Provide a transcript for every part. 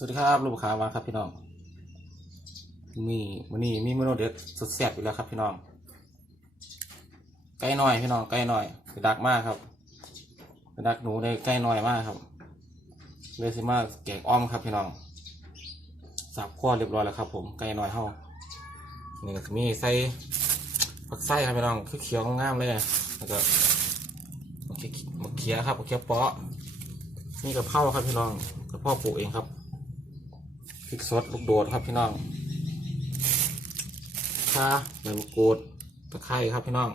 สวัสดีครับลูกค้ามาครับพี่น้องมีวันนี้มีเมนูเด็ดสุดแซ่บอีกแล้วครับพี่น้องไก่น้อยพี่น้องไก่น้อยไปดักมากครับไปดักหนูได้ไก่น้อยมากครับเลยสิมาแกงอ้อมครับพี่น้องสับขั้วเรียบร้อยแล้วครับผมไก่น้อยเฮานี่ก็มีใส่ผักไส้ครับพี่น้องคือเขียวงามเลยแล้วก็มะเขือมะเขือครับมะเขือเปาะนี่กระเพราครับพี่น้องกระเพราปลูกเองครับ พริกสดลูกโดดครับพี่น้องข่าใบมะกรูดตะไคร้ครับพี่น้อง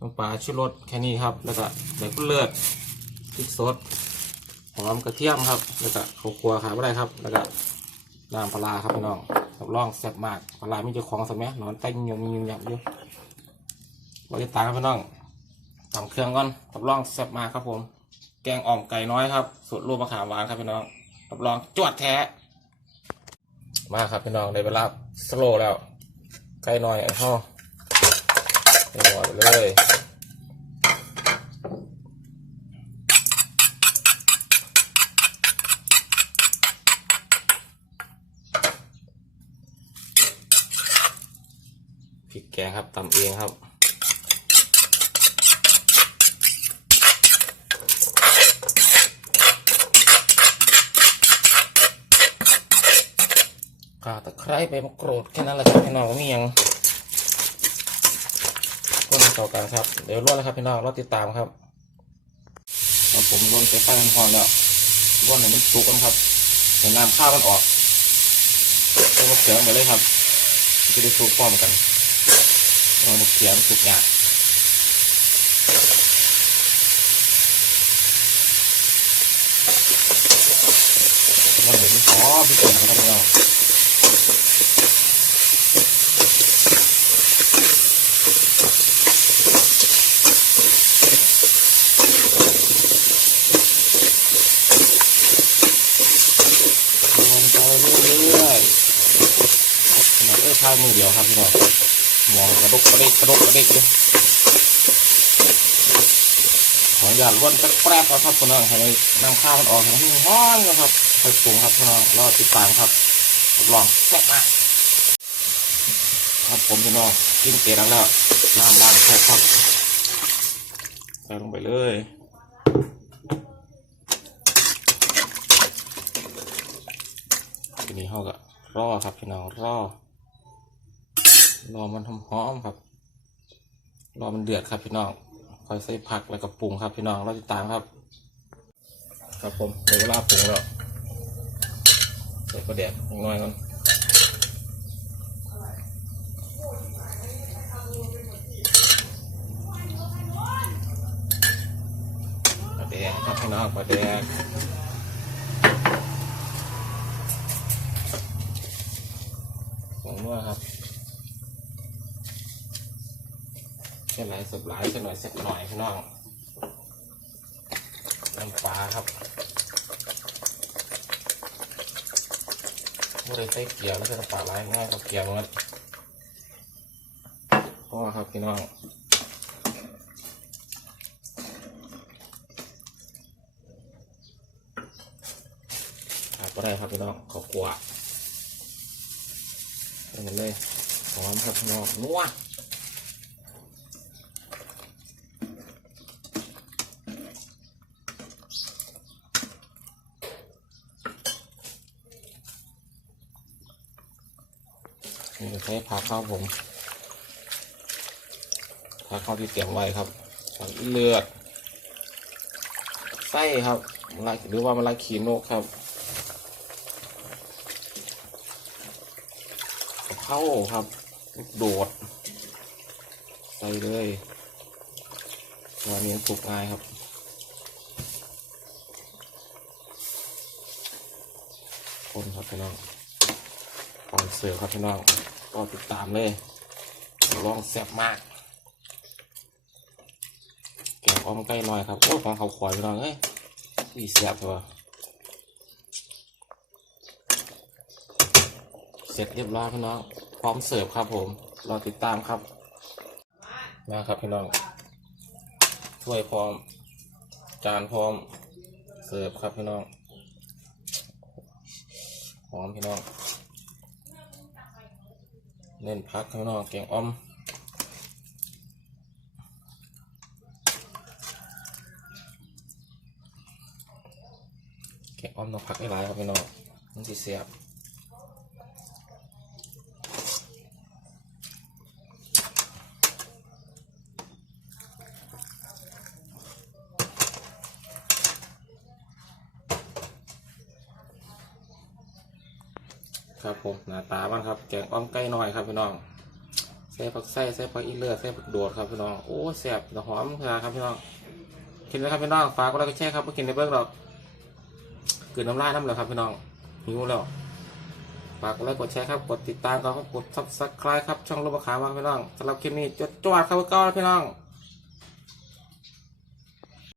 น้ำปลาชูรสแค่นี้ครับ แล้วก็ใบกุเลือดพริกสดหอมกระเทียมครับ แล้วก็ข้าวคั่วขาไม่ได้ครับ แล้วก็น้ำปลาครับพี่น้องรับรองแซ่บมากปลาร้ามีเจ้าของสมัยนอนเต้นยงยงยับอยู่บริตาครับพี่น้องตำเครื่องก่อนรับรองแซ่บมากครับผม แกงอ่อมไก่น้อยครับสูตรรูปมะขามหวานครับพี่น้องรับรองจวดแท้ มาครับพี่น้องในเวลาสโลแล้วใกล้หน่อยไอ้ห่อไปหมดเลยพริกแกงครับตำเองครับ ตะไคร้ใบมะกรูดแค่นั้นแหละครับพี่น้องมียังก็มาต่อกันครับ เดี๋ยวรวดแล้วครับพี่น้องรอติดตามครับผมร่นไปไฟมันหอนแล้วร่นให้มันสุกกันครับเห็นน้ำข้าวมันออกเอามาเขียไปเลยครับจะได้สุกพร้อมกันเอามาเขียงสุกหยาบมันเห็นหอมพี่เจ๋งครับพี่น้อง รวมไปเรื่อยๆ ข้ายมือเดียวครับพี่น้องมองกระดกกระเดกกระดกกระเดกเลยขออนุญาตล้วนสักแป๊บก่อนครับพี่น้องให้น้ำข้าวมันออกให้มันห้อนนะครับไปปรุงครับพี่น้องรอติดตามครับรับรองแซ่บมากครับผมพี่น้องกินเกลังแล้วน้ำบ้านแซ่บครับใส่ลงไปเลยทีนี้เขาก็รอครับพี่น้องรอ รอมันหอมๆครับ รอมันเดือดครับพี่น้องคอยใส่ผักแล้วก็ปรุงครับพี่น้องเราติดตามครับ ครับผมเดี๋ยวเวลาปรุงแล้วใส่กระเดียกนิดหน่อยก่อนกระเดียครับพี่น้องกระเดียกผงนัวครับ เส้นไหลสุดหลายส้นหน่อยส้นหน่อยพี่น้องน้ำปลาครับไม่ได้ใส่เกลียวไม่ใช่น้ำปลาหลายง่ายกับเกลียวมันพ่อครับพี่น้องขาก็ได้ครับพี่น้องขอบกลัวไปหมดเลยหอมครับพี่น้องนัว นี่จะใช้ผักข้าวผมผักข้าวที่เตรียมไว้ครับเลือดไส้ครับมะหรือว่ามะระขีนกครับเข้าครับ โดด ใส่เลยตัวนี้ปลูกง่ายครับคนครับพี่น้อง อนเสือครับพี่น้องก็ติดตามเลยลองแซ่บมากแกงอ้อมใกล้หน่อยครับ โอ้ของเขาขวายพี่น้องเอ้ยอีแซ่บตัวเสร็จเรียบร้อยพี่น้อง พร้อมเสิร์ฟครับผม รอติดตามครับ มาครับพี่น้อง ถ้วยพร้อม จานพร้อม เสิร์ฟครับพี่น้อง หอมพี่น้อง เน้นพักข้างนอกแกงอ้อมแกงอ้อมต้องพักให้หลายครับพี่น้องมันจะเสียบ ครับผมหน้าตาบ้างครับแกงอ้อมไก่น้อยครับพี่น้องใส่บผักไส้ใส่ผักอีเลือดใส่ผักโดดครับพี่น้องโอ้แซ่บหอมครับพี่น้องกินไหมครับพี่น้องฝากก็แล้วก็แช่ครับเพื่อกินในเบื้องหรอกกลืนน้ำลายน้ำเหลวครับพี่น้องหิวแล้วฝากกดไลค์กดแชร์ครับกดติดตามครับกดซับสไครต์ครับช่องรูปขาวมาพี่น้องสำหรับคลิปนี้จดจวดครับพี่ก้อนพี่น้อง